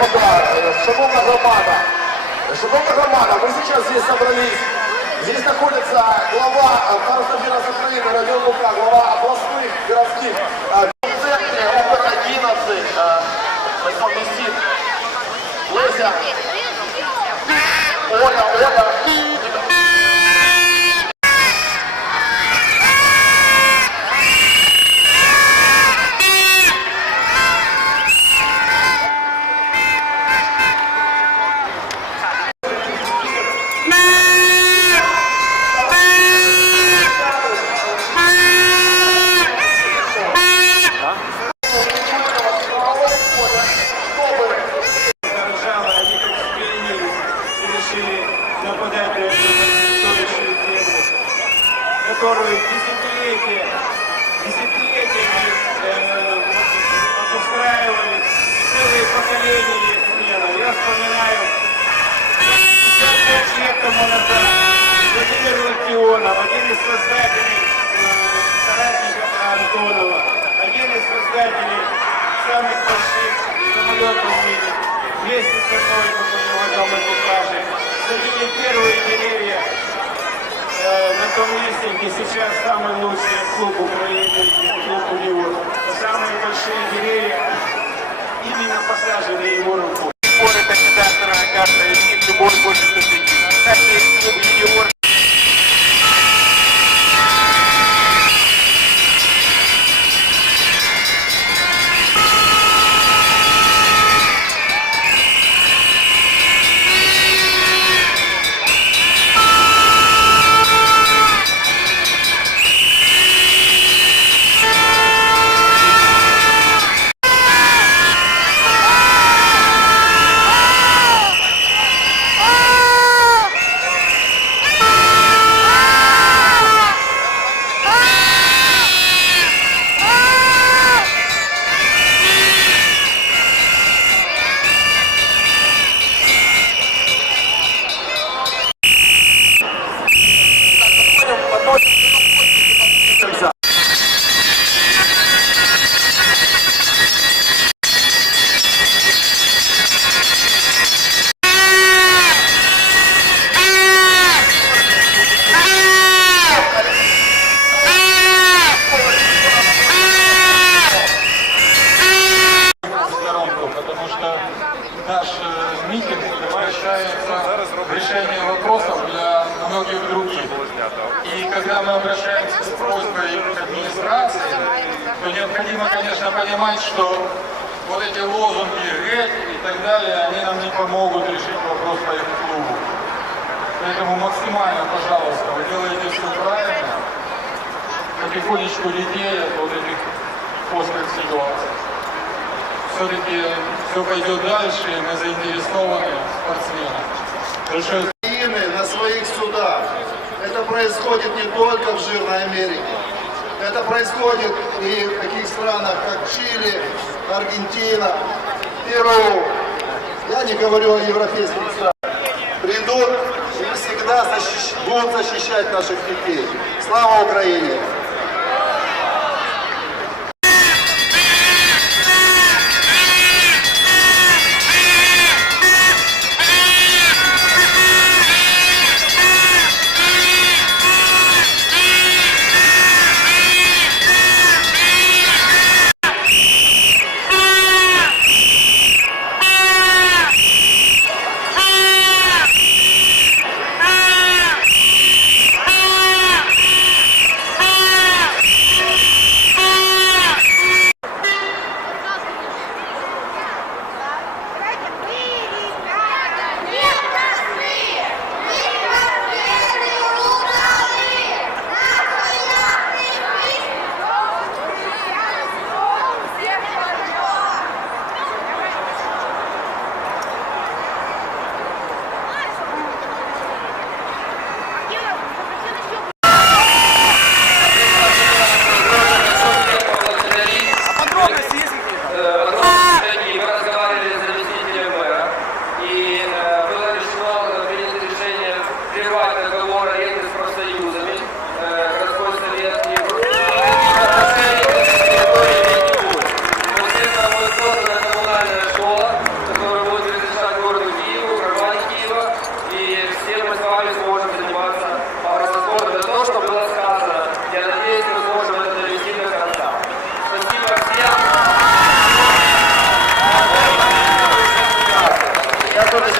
господа, э, шановная громада, шановная громада, мы сейчас здесь собрались. Здесь находится глава э, Старостной Федерации Украины, Родион Лука, глава областных, городских. э, В центре опер 11 э, совместит Леся, Оля, Оля. которую десятилетия, десятилетиями э, обустраивали целые поколения их. Я вспоминаю, 55 лет тому назад Владимир Локтионов, один из создателей, э, соратников Антонова, один из создателей самых больших самолетов в мире, вместе со мной, как у него там экипаже, садили первые где сейчас самый лучший клуб Украины, клуб Униор. Самые большие деревья именно посажены его наш э, митинг является решением вопросов для многих других. И когда мы обращаемся с просьбой к администрации, то необходимо, конечно, понимать, что вот эти лозунги ГЭТ и так далее, они нам не помогут решить вопрос по их клубу. Поэтому максимально, пожалуйста, вы делаете все правильно, потихонечку летея от вот этих острых ситуаций все-таки все пойдет дальше, и мы заинтересованы в спортсменах. Украины на своих судах. Это происходит не только в жирной Америке. Это происходит и в таких странах, как Чили, Аргентина, Перу. Я не говорю о европейских странах. Придут и всегда защищ- будут защищать наших детей. Слава Украине!